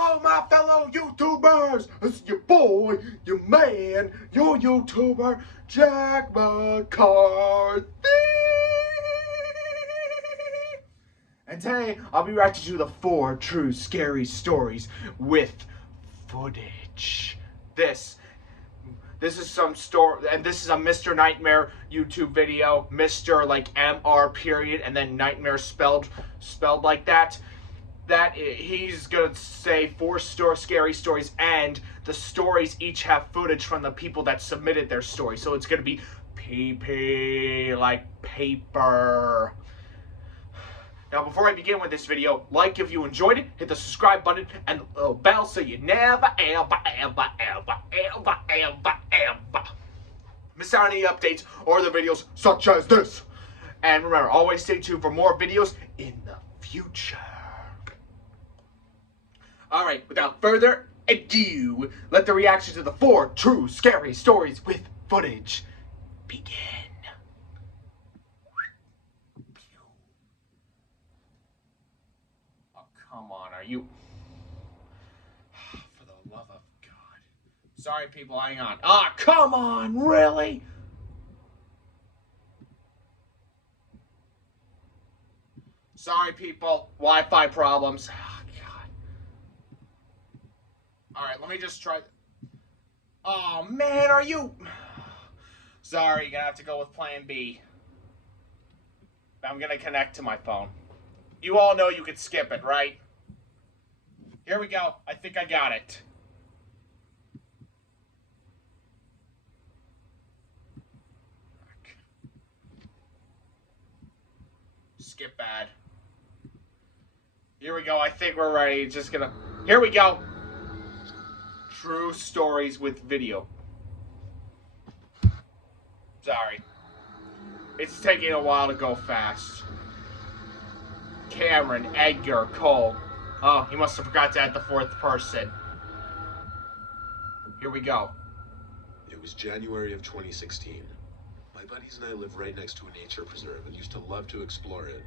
Hello, my fellow YouTubers. It's your boy, your man, your YouTuber, Jack McCarthy. And today, I'll be reacting to the 4 true scary stories with footage. This is some story, and this is a Mr. Nightmare YouTube video. Mr. like MR period, and then Nightmare spelled like that. He's gonna say 4 scary stories, and the stories each have footage from the people that submitted their story. So it's gonna be PP like paper. Now, before I begin with this video, like if you enjoyed it, hit the subscribe button and the little bell so you never, ever miss out on any updates or other videos such as this. And remember, always stay tuned for more videos in the future. Alright, without further ado, let the reaction to the 4 true scary stories with footage begin. Come on, are you... For the love of God. Sorry, people, hang on. Ah, come on, really? Sorry, people. Wi-Fi problems. Oh, God. Alright, let me just try... Oh, man, are you... Sorry, you're gonna have to go with plan B. I'm gonna connect to my phone. You all know you could skip it, right? Here we go. I think I got it. Skip bad. Here we go. I think we're ready. Just gonna... Here we go. True stories with video. Sorry. It's taking a while to go fast. Cameron, Edgar, Cole. Oh, he must have forgot to add the 4th person. Here we go. It was January of 2016. My buddies and I live right next to a nature preserve and used to love to explore it.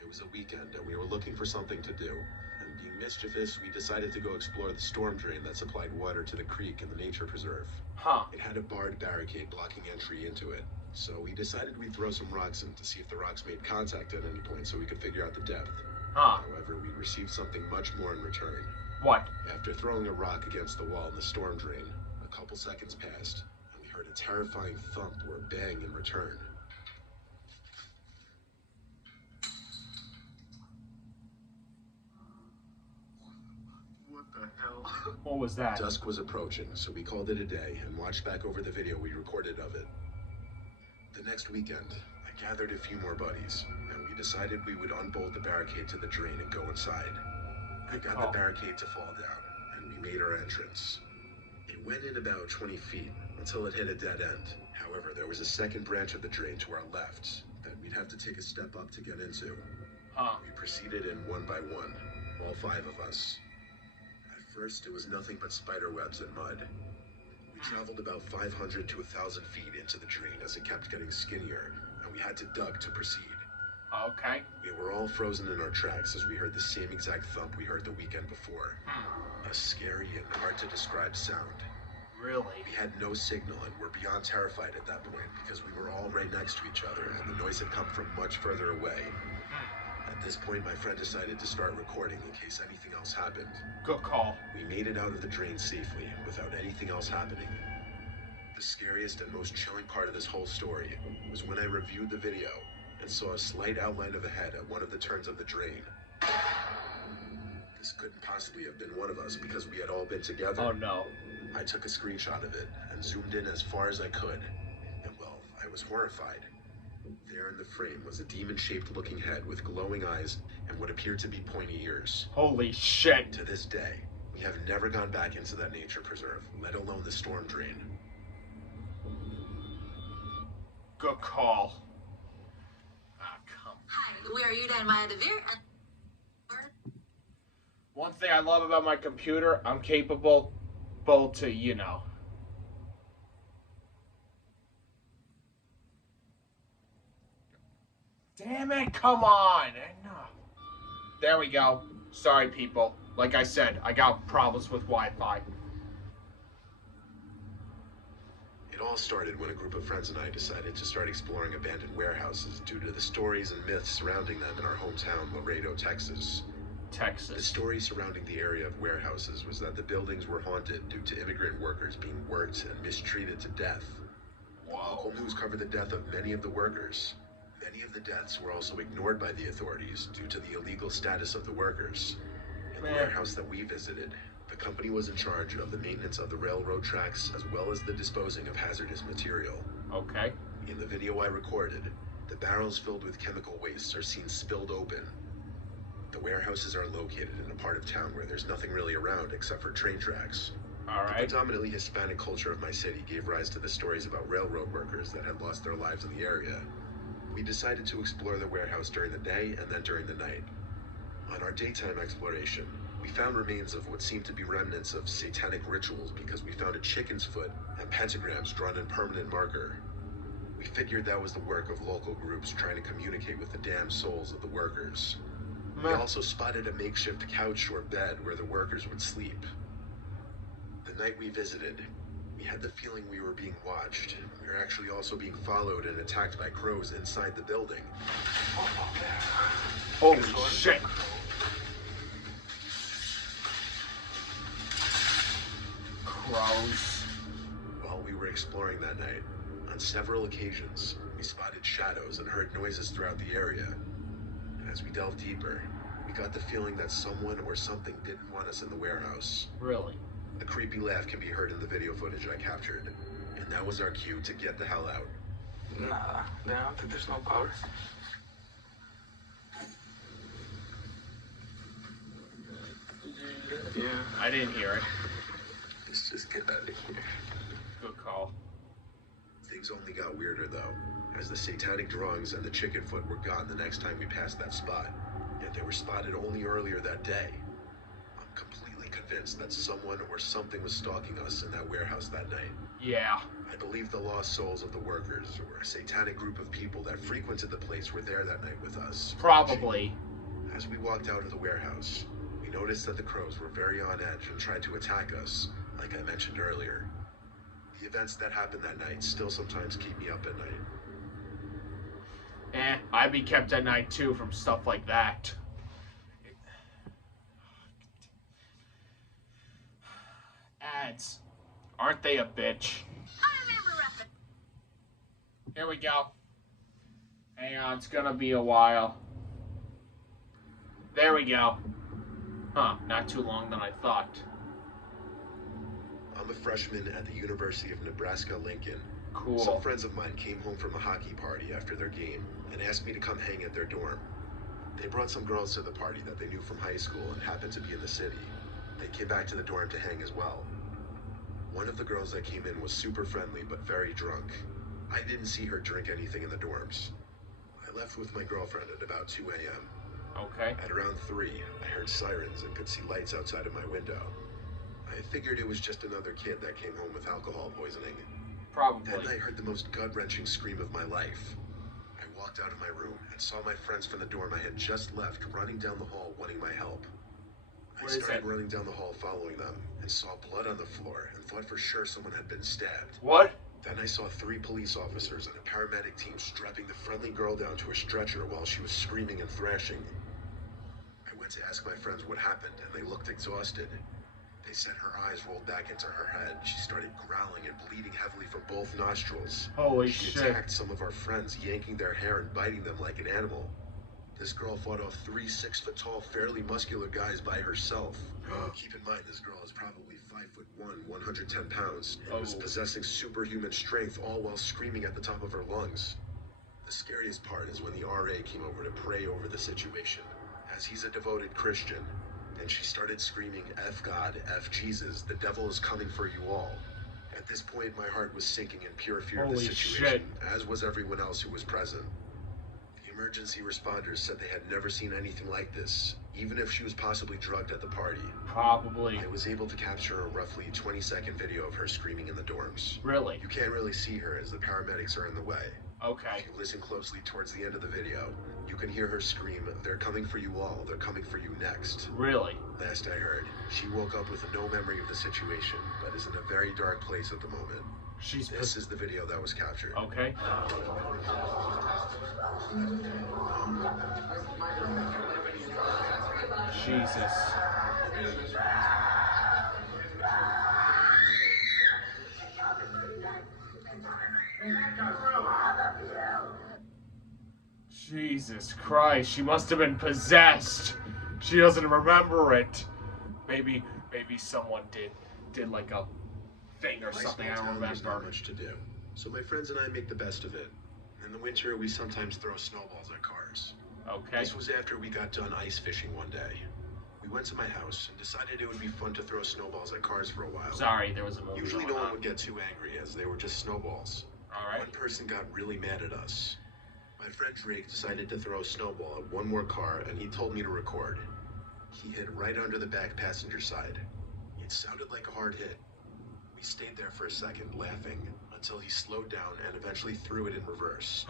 It was a weekend and we were looking for something to do. And being mischievous, we decided to go explore the storm drain that supplied water to the creek in the nature preserve. Huh. It had a barred barricade blocking entry into it. So we decided we'd throw some rocks in to see if the rocks made contact at any point so we could figure out the depth. Huh. However, we received something much more in return. What? After throwing a rock against the wall in the storm drain, a couple seconds passed, and we heard a terrifying thump or bang in return. What the hell? What was that? Dusk was approaching, so we called it a day and watched back over the video we recorded of it. The next weekend, I gathered a few more buddies, and we decided we would unbolt the barricade to the drain and go inside. I got the barricade to fall down, and we made our entrance. It went in about 20 feet until it hit a dead end. However, there was a second branch of the drain to our left that we'd have to take a step up to get into. We proceeded in one by one, all 5 of us. At first, it was nothing but spider webs and mud. We traveled about 500 to 1,000 feet into the drain as it kept getting skinnier, and we had to duck to proceed. Okay. We were all frozen in our tracks as we heard the same exact thump we heard the weekend before. A scary and hard to describe sound. Really? We had no signal and were beyond terrified at that point because we were all right next to each other and the noise had come from much further away. At this point, my friend decided to start recording in case anything else happened. Good call. We made it out of the drain safely without anything else happening. The scariest and most chilling part of this whole story was when I reviewed the video and saw a slight outline of a head at one of the turns of the drain. This couldn't possibly have been one of us because we had all been together. Oh no. I took a screenshot of it and zoomed in as far as I could, and well, I was horrified. There in the frame was a demon-shaped looking head with glowing eyes and what appeared to be pointy ears. Holy shit. To this day, we have never gone back into that nature preserve, let alone the storm drain. Good call. Ah, come. Hi, we are Yuda and Maya Devere. One thing I love about my computer, I'm capable both to, you know. Damn it, come on. There we go. Sorry, people. Like I said, I got problems with Wi-Fi. It all started when a group of friends and I decided to start exploring abandoned warehouses due to the stories and myths surrounding them in our hometown, Laredo, Texas. The Texas. story surrounding the area of warehouses was that the buildings were haunted due to immigrant workers being worked and mistreated to death. Local news covered the death of many of the workers. Many of the deaths were also ignored by the authorities due to the illegal status of the workers. In the warehouse that we visited, the company was in charge of the maintenance of the railroad tracks as well as the disposing of hazardous material. Okay. In the video I recorded, the barrels filled with chemical wastes are seen spilled open. The warehouses are located in a part of town where there's nothing really around except for train tracks. The Alright. predominantly Hispanic culture of my city gave rise to the stories about railroad workers that had lost their lives in the area. We decided to explore the warehouse during the day and then during the night. On our daytime exploration, we found remains of what seemed to be remnants of satanic rituals because we found a chicken's foot and pentagrams drawn in permanent marker. We figured that was the work of local groups trying to communicate with the damned souls of the workers. We also spotted a makeshift couch or bed where the workers would sleep. The night we visited, we had the feeling we were being watched. We were actually also being followed and attacked by crows inside the building. Holy shit. Crows. While we were exploring that night, on several occasions, we spotted shadows and heard noises throughout the area. And as we delved deeper, we got the feeling that someone or something didn't want us in the warehouse. Really? A creepy laugh can be heard in the video footage I captured, and that was our cue to get the hell out. Nah, I don't think there's no power. Yeah. I didn't hear it. Let's just get out of here. Good call. Things only got weirder though, as the satanic drawings and the chicken foot were gone the next time we passed that spot, yet they were spotted only earlier that day. I'm completely convinced that someone or something was stalking us in that warehouse that night. Yeah. I believe the lost souls of the workers, or a satanic group of people that frequented the place, were there that night with us. Probably. As we walked out of the warehouse, we noticed that the crows were very on edge and tried to attack us, like I mentioned earlier. The events that happened that night still sometimes keep me up at night. I'd be kept at night too from stuff like that. Ads. Aren't they a bitch? Here we go. Hang on, it's gonna be a while. There we go. Huh, not too long than I thought. I'm a freshman at the University of Nebraska-Lincoln. Cool. Some friends of mine came home from a hockey party after their game and asked me to come hang at their dorm. They brought some girls to the party that they knew from high school and happened to be in the city. They came back to the dorm to hang as well. One of the girls that came in was super friendly but very drunk. I didn't see her drink anything in the dorms. I left with my girlfriend at about 2 a.m. Okay. At around 3, I heard sirens and could see lights outside of my window. I figured it was just another kid that came home with alcohol poisoning. Probably. Then I heard the most gut-wrenching scream of my life. I walked out of my room and saw my friends from the dorm I had just left running down the hall wanting my help. I Where is started it? running down the hall following them and saw blood on the floor and thought for sure someone had been stabbed. What? Then I saw 3 police officers and a paramedic team strapping the friendly girl down to a stretcher while she was screaming and thrashing. I went to ask my friends what happened and they looked exhausted. They said her eyes rolled back into her head. She started growling and bleeding heavily from both nostrils. Holy She shit. attacked some of our friends, yanking their hair and biting them like an animal. This girl fought off 3 6-foot-tall, fairly muscular guys by herself. Keep in mind, this girl is probably 5'1", 110 pounds, and was Oh. possessing superhuman strength, all while screaming at the top of her lungs. The scariest part is when the RA came over to pray over the situation, as he's a devoted Christian, and she started screaming, "F God, F Jesus, the devil is coming for you all." At this point, my heart was sinking in pure fear of the Holy situation, as was everyone else who was present. The emergency responders said they had never seen anything like this, even if she was possibly drugged at the party. Probably. I was able to capture a roughly 20-second video of her screaming in the dorms. Really? You can't really see her as the paramedics are in the way, Okay. If you listen closely towards the end of the video, you can hear her scream, "They're coming for you all, they're coming for you next." Really? Last I heard, she woke up with no memory of the situation, but is in a very dark place at the moment. This is the video that was captured. Okay. Jesus. Jesus Christ, she must have been possessed. She doesn't remember it. Maybe someone did like a thing or My something. small I don't town, there's not remember. much to do, so my friends and I make the best of it. In the winter, we sometimes throw snowballs at cars. Okay. This was after we got done ice fishing one day. We went to my house and decided it would be fun to throw snowballs at cars for a while. Sorry, there was a movie Usually going no one on. would get too angry as they were just snowballs. Alright. One person got really mad at us. My friend Drake decided to throw a snowball at one more car and he told me to record. He hit right under the back passenger side. It sounded like a hard hit. We stayed there for a second laughing until he slowed down and eventually threw it in reverse.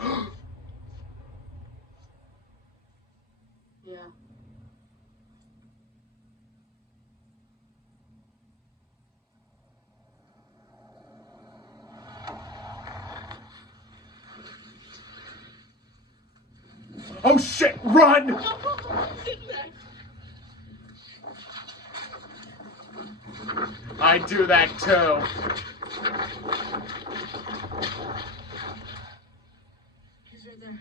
Yeah. Oh shit, run! I do that too. He's right there.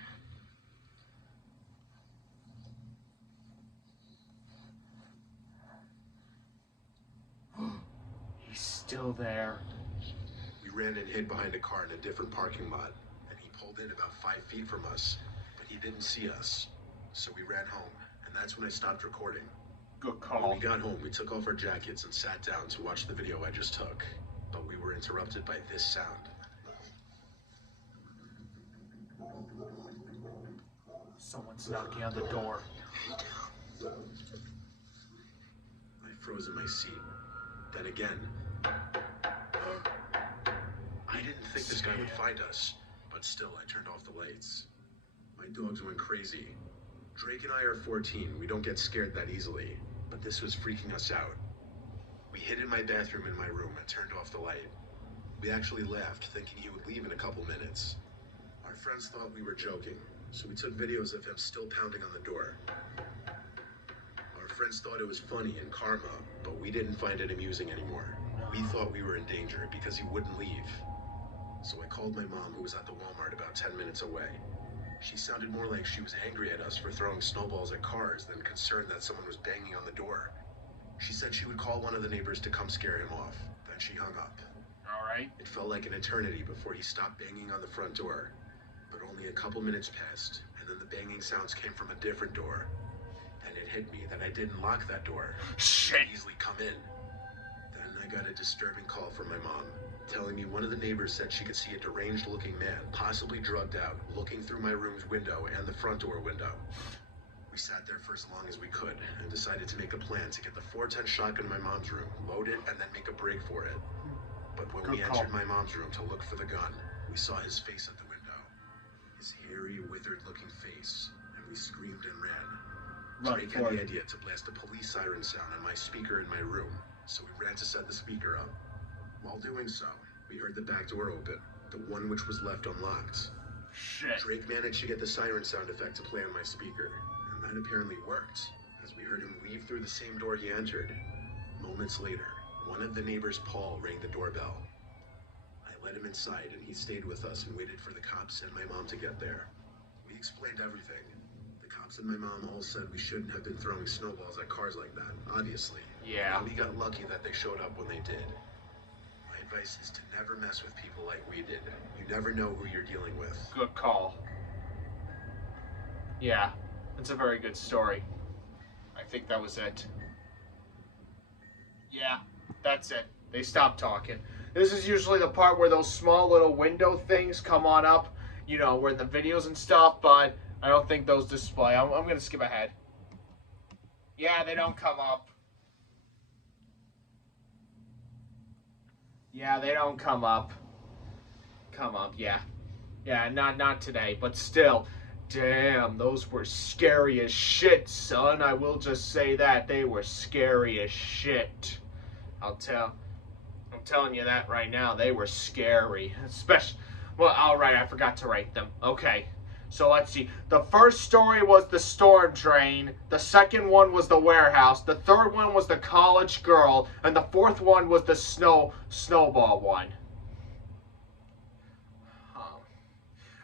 He's still there. We ran and hid behind a car in a different parking lot, and he pulled in about 5 feet from us, but he didn't see us. So we ran home, and that's when I stopped recording. Good When call. we got home, we took off our jackets and sat down to watch the video I just took, but we were interrupted by this sound. Someone's knocking on the door. I froze in my seat. Then again. I didn't think this guy would find us, but still I turned off the lights. My dogs went crazy. Drake and I are 14, we don't get scared that easily, but this was freaking us out. We hid in my bathroom in my room and turned off the light. We actually laughed, thinking he would leave in a couple minutes. Our friends thought we were joking, so we took videos of him still pounding on the door. Our friends thought it was funny and karma, but we didn't find it amusing anymore. We thought we were in danger because he wouldn't leave. So I called my mom, who was at the Walmart about 10 minutes away. She sounded more like she was angry at us for throwing snowballs at cars than concerned that someone was banging on the door. She said she would call one of the neighbors to come scare him off. Then she hung up. Alright. It felt like an eternity before he stopped banging on the front door. But only a couple minutes passed, and then the banging sounds came from a different door. And it hit me that I didn't lock that door. Shit. He could easily come in. Then I got a disturbing call from my mom, telling me one of the neighbors said she could see a deranged-looking man, possibly drugged out, looking through my room's window and the front door window. We sat there for as long as we could and decided to make a plan to get the 410 shotgun in my mom's room, load it, and then make a break for it. But when we Good call. entered my mom's room to look for the gun, we saw his face at the window. His hairy, withered-looking face, and we screamed and ran. Run Drake for had the it. idea to blast a police siren sound on my speaker in my room, so we ran to set the speaker up. While doing so, we heard the back door open, the one which was left unlocked. Shit. Drake managed to get the siren sound effect to play on my speaker, and that apparently worked, as we heard him leave through the same door he entered. Moments later, one of the neighbors, Paul, rang the doorbell. I let him inside, and he stayed with us and waited for the cops and my mom to get there. We explained everything. The cops and my mom all said we shouldn't have been throwing snowballs at cars like that, obviously. Yeah. We got lucky that they showed up when they did. My advice is to never mess with people like we did. You never know who you're dealing with. Good call. Yeah. That's a very good story. I think that was it. Yeah. That's it. They stopped talking. This is usually the part where those small little window things come on up. You know, where in the videos and stuff, but I don't think those display. I'm going to skip ahead. Yeah, they don't come up. Yeah, they don't come up. Come up, yeah. Yeah, not today, but still. Damn, those were scary as shit, son. I will just say that. They were scary as shit. I'm telling you that right now. They were scary. Especially, well, alright, I forgot to write them. Okay. So let's see. The first story was the storm drain. The second one was the warehouse. The third one was the college girl. And the fourth one was the snowball one.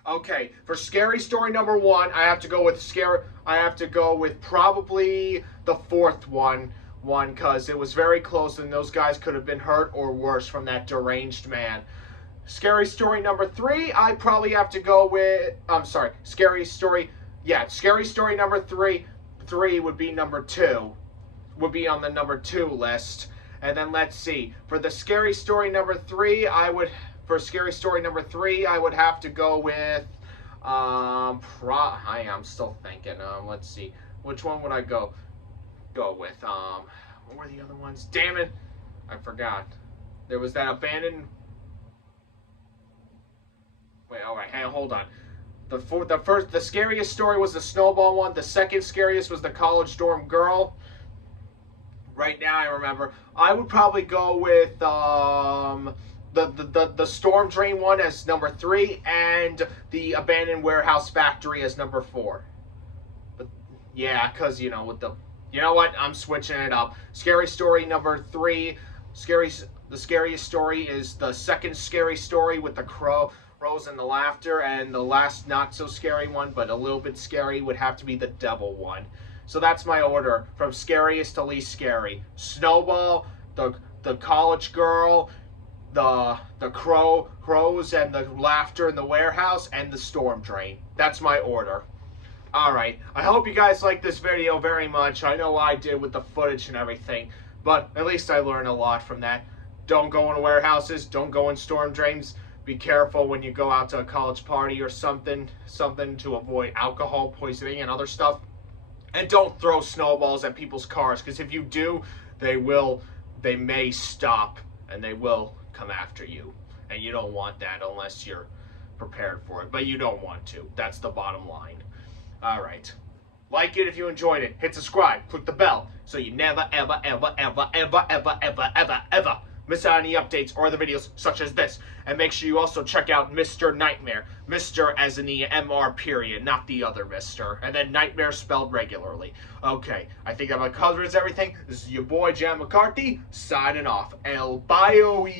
Okay, for scary story number 1, I have to go with probably the fourth one, because it was very close and those guys could have been hurt or worse from that deranged man. Scary story number 3, I probably have to go with, scary story number 3 would be number 2, would be on the number 2 list. And then let's see, for the scary story number 3, For scary story number 3, I would have to go with, I'm still thinking, let's see, which one would I go with, what were the other ones? Damn it, I forgot. There was that abandoned, wait, alright, hey, hold on. The scariest story was the snowball one, the second scariest was the college dorm girl. Right now I remember, I would probably go with, the storm drain one as number 3 and the abandoned warehouse factory as number 4. But yeah, because you know what, I'm switching it up. Scary story number 3, the scariest story is the second scary story with the crows and the laughter, and the last not so scary one but a little bit scary would have to be the devil one. So that's my order from scariest to least scary. Snowball, the college girl, the crows and the laughter in the warehouse, and the storm drain. That's my order. Alright, I hope you guys liked this video very much. I know I did with the footage and everything, but at least I learned a lot from that. Don't go in warehouses, don't go in storm drains. Be careful when you go out to a college party or something to avoid alcohol poisoning and other stuff. And don't throw snowballs at people's cars, because if you do, they may stop and they will come after you. And you don't want that unless you're prepared for it. But you don't want to. That's the bottom line. Alright. Like it if you enjoyed it. Hit subscribe. Click the bell so you never, ever, ever, ever, ever, ever, ever, ever, ever miss out on any updates or other videos such as this. And make sure you also check out Mr. Nightmare. Mr. as in the MR period, not the other Mr. And then Nightmare spelled regularly. Okay, I think that covers everything. This is your boy, Jan McCarthy, signing off. El Bioe.